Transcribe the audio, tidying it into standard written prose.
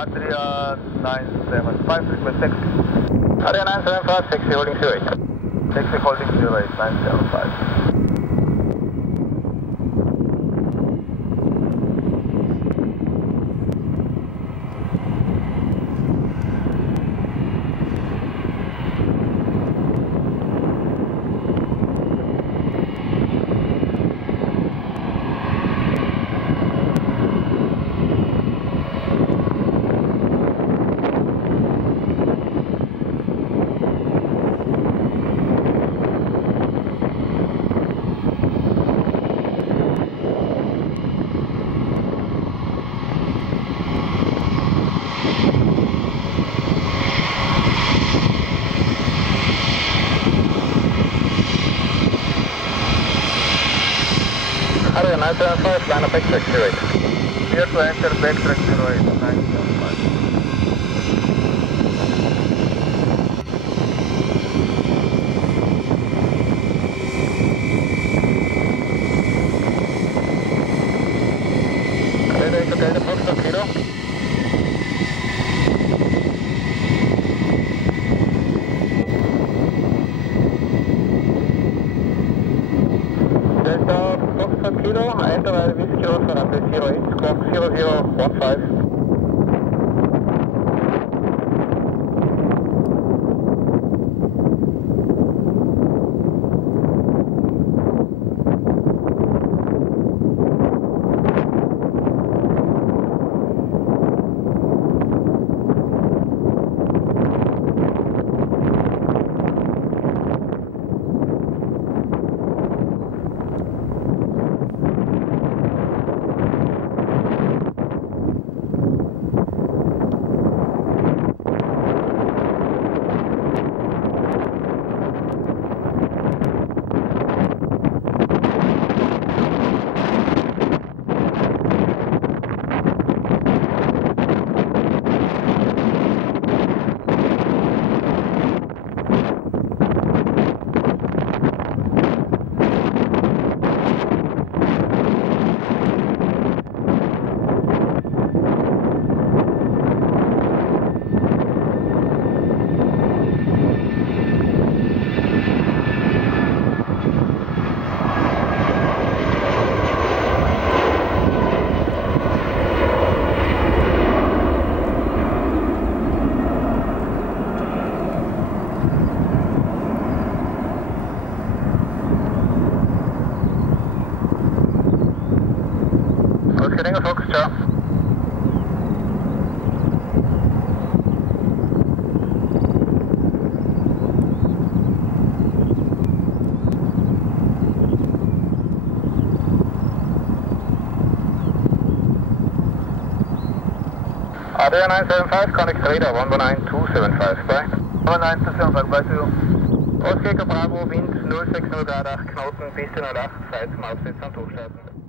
Adria 975, request taxi. Adria 975, taxi holding 08. Taxi holding 08, 975. Adria 975, line of backtrack 08. Clear to enter backtrack 08, 975. Delta Foxtrot Kilo. Delta Foxtrot Kilo, enter by Whiskey Oscar runway 08, squawk 0015. Oscar Fox, ciao. Adria 975, connect radar 119275, bye. 19275, bye to you. Oscar Bravo, Wind 060 Grad 8 Knoten bis 08, Zeit zum Aufsetzen und Durchstarten.